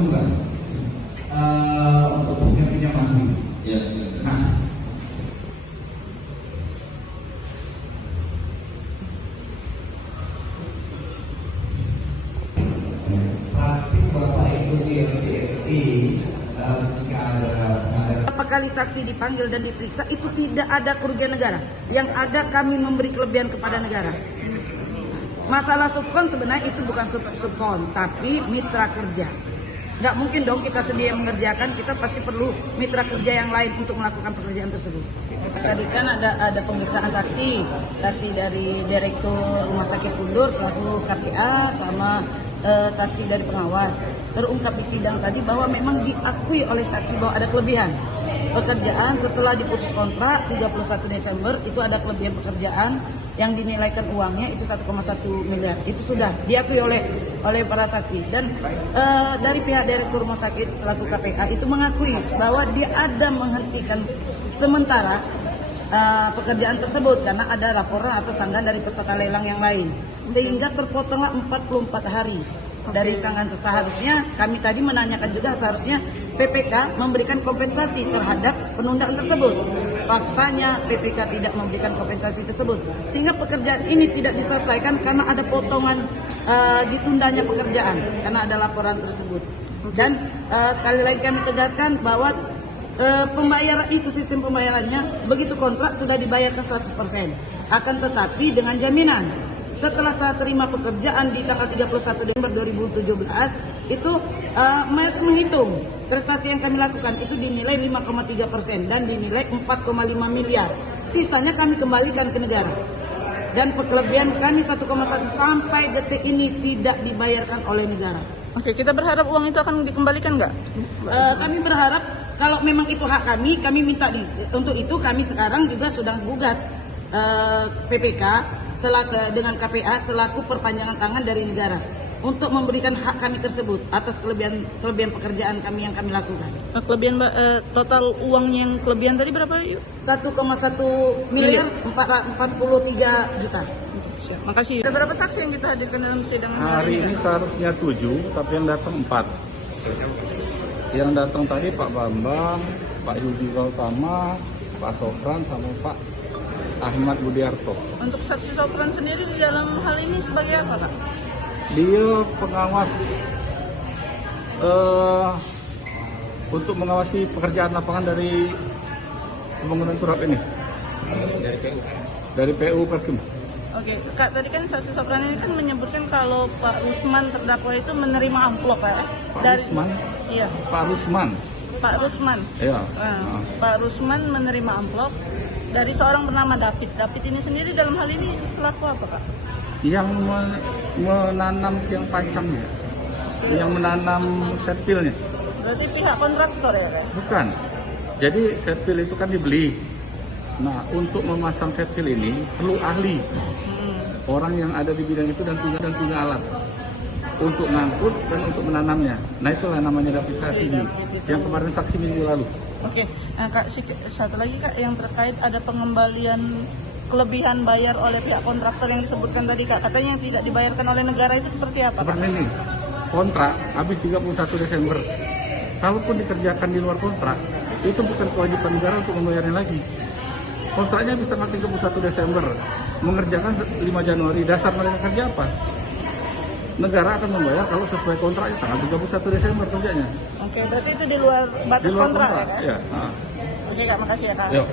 juga untuk pinjam ahli. Ya. Nah, praktik Bapak itu di LPSI jika ada Berapa kali saksi dipanggil dan diperiksa itu tidak ada kerugian negara. Yang ada kami memberi kelebihan kepada negara. Masalah subkon sebenarnya itu bukan subkon, tapi mitra kerja. Nggak mungkin dong kita sendiri yang mengerjakan, kita pasti perlu mitra kerja yang lain untuk melakukan pekerjaan tersebut. Tadi kan ada pemeriksaan saksi dari Direktur Rumah Sakit Pundur selaku KPA sama saksi dari pengawas. Terungkap di sidang tadi bahwa memang diakui oleh saksi bahwa ada kelebihan pekerjaan setelah diputus kontrak 31 Desember itu ada kelebihan pekerjaan yang dinilaikan uangnya itu 1,1 miliar. Itu sudah diakui oleh para saksi dan dari pihak Direktur Rumah Sakit selaku KPA itu mengakui bahwa dia ada menghentikan sementara pekerjaan tersebut karena ada laporan atau sanggahan dari peserta lelang yang lain sehingga terpotonglah 44 hari dari sanggahan. Seharusnya kami tadi menanyakan juga seharusnya PPK memberikan kompensasi terhadap penundaan tersebut. Faktanya PPK tidak memberikan kompensasi tersebut sehingga pekerjaan ini tidak diselesaikan karena ada potongan ditundanya pekerjaan karena ada laporan tersebut. Dan sekali lagi kami tegaskan bahwa pembayaran itu sistem pembayarannya begitu kontrak sudah dibayarkan 100%. Akan tetapi dengan jaminan setelah saya terima pekerjaan di tanggal 31 Desember 2017 itu menghitung prestasi yang kami lakukan itu dinilai 5,3% dan dinilai 4,5 miliar. Sisanya kami kembalikan ke negara. Dan kelebihan kami 1,1 sampai detik ini tidak dibayarkan oleh negara. Oke, kita berharap uang itu akan dikembalikan nggak? Kami berharap kalau memang itu hak kami minta untuk itu kami sekarang juga sudah gugat PPK dengan KPA selaku perpanjangan tangan dari negara untuk memberikan hak kami tersebut atas kelebihan pekerjaan kami yang kami lakukan. Kelebihan total uang yang kelebihan tadi berapa yuk? 1,1 miliar 443 juta. Siap. Makasih. Ada berapa saksi yang kita hadirkan dalam sidang hari ini? Seharusnya 7, tapi yang datang 4. Yang datang tadi Pak Bambang, Pak Yudi Gautama, Pak Sofran, sama Pak Ahmad Budiarto. Untuk saksi Sofran sendiri di dalam hal ini sebagai apa, Kak? Dia pengawas untuk mengawasi pekerjaan lapangan dari pembangunan turap ini. Dari PU Perkim. Oke, Kak, tadi kan saksi Sofran ini kan menyebutkan kalau Pak Rusman terdakwa itu menerima amplop, Pak. Rusman? Iya. Pak Rusman. Pak Rusman. Iya. Pak Rusman menerima amplop dari seorang bernama David. David ini sendiri dalam hal ini selaku apa, Kak? Yang menanam tiang pancangnya, yang menanam setpilnya. Berarti pihak kontraktor ya, Kak? Bukan. Jadi setpil itu kan dibeli. Nah, untuk memasang setpil ini perlu ahli. Orang yang ada di bidang itu dan punya alat untuk ngangkut dan untuk menanamnya. Nah, itulah namanya David Sasidi yang kemarin saksi minggu lalu. Oke, nah, Kak, satu lagi, Kak, yang terkait ada pengembalian kelebihan bayar oleh pihak kontraktor yang disebutkan tadi, Kak. Katanya yang tidak dibayarkan oleh negara itu seperti apa, Kak? Seperti ini, kontrak habis 31 Desember. Kalaupun dikerjakan di luar kontrak, itu bukan kewajiban negara untuk membayarnya lagi. Kontraknya bisa tanggal 31 Desember, mengerjakan 5 Januari. Dasar mereka kerja apa? Negara akan membayar kalau sesuai kontraknya tanggal 31 Desember kerjanya. Oke, berarti itu di luar batas Di luar kontrak, kontrak, ya, Kak? ya. Oke, Kak, makasih ya, Kak. Yuk.